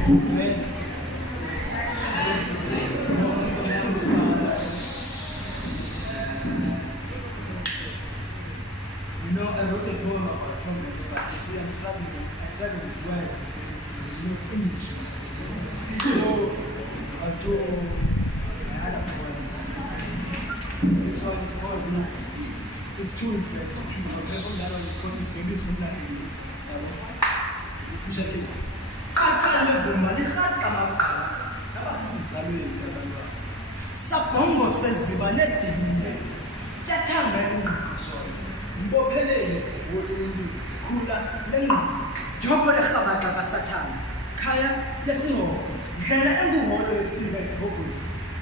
You know, I wrote a poem about comments, but you see, I struggle with words, you see, it's English, you see. So, I'll do my other poems. This one is called Not Speed. It's too influential. So, that one is called this one like this. Check it. Sabongo seziba nedile. Tyathanga ingqisho. Mbophelele woluntu khula lengqondo. Joko lerhabaxa kaSathane. Khaya lesihoko. Ndlela enguholo yesika esihogweni.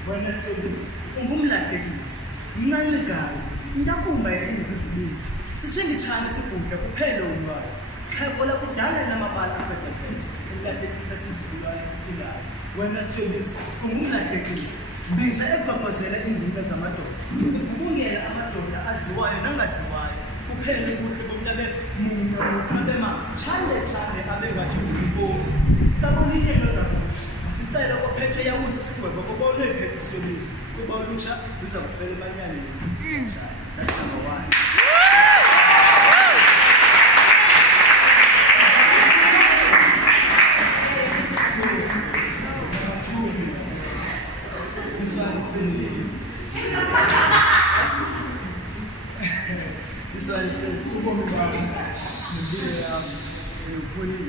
Wena sebisi ungumlahlekisi. Mncancikazi. Intakumba yelinzi zibili. Sitshengitshane sigudla kuphele ulwazi. Khayikola kudala namabala afetefete. Ilahlekisa sizibilwane esiphilayo. Wena sebisi ungumlahlekisi. Mbiza ekubabhazela iinduna zamadoda. Ukubungela amadoda aziwayo nangaziwayo. Kuphele ubuhle bomntu abe munca abe matshane abe ngathi ngumbomi. Xabona inyelo zakuthi sicela kophethe yawusi sigwebo kubona iphethe sebisi. Kuba ulutsha luza kufela emanyaneni. That's number one. This one says, ubomi bami nempilo yami uyopholi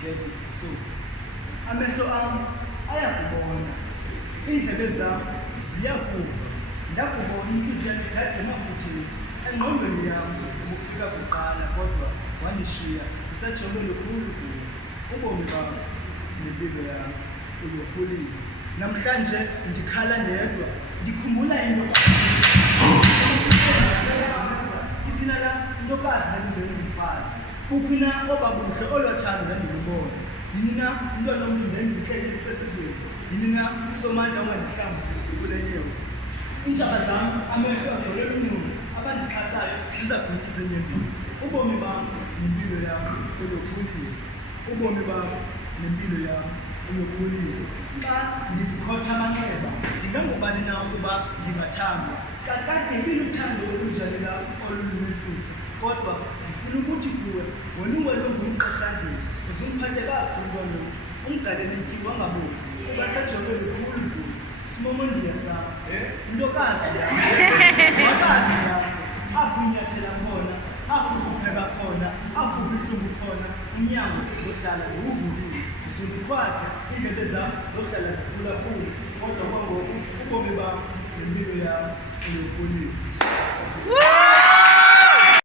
ngeke so amehlo ami ayakubona indlebe zami ziyakuva ndakubona inhliziyo yami kade mafuthini engqondweni yami ukufika kuqala kodwa wanishiya ngisajobe lukhulu ubomi bami nempilo yami uyopholile namhlanje ngikhala ndedwa ngikhumbula into iphina intokazi nangizengumfazi uphina obabuhle olothando ngandilubona yina umntwana omntu ndenzihlele sesizweni yina somandla ongandihlamba kule nyewe iintshaba zami amehlo agcwele inyuku abandixhasayo zizagwityisa enyembezi ubomi bam nempilo yam uyophulile ubomi bam nempilo yam uyophulile xa ndizikhotha amanxeba ndingangubani na ukuba ndingathandwa kakade ibiluthando olunjani lam olulunehlupho kodwa ndifuna ukuthi kuwe wena ungolungumqesandleni uzumphathe kakuhle umntwana umgalele intyiwa wangaboni kuba sajobe lukhulu kuyo simomondiya sam intokazi yam zwakazi yam apho unyathela khona apho uvupheka khona apho uvihlungu khona umnyango ohlala ndiwuvulile zindikwazi iindlebe zam zohlala ziphulaphula kodwa kwangoku ubomi bam nempilo yam uyopholile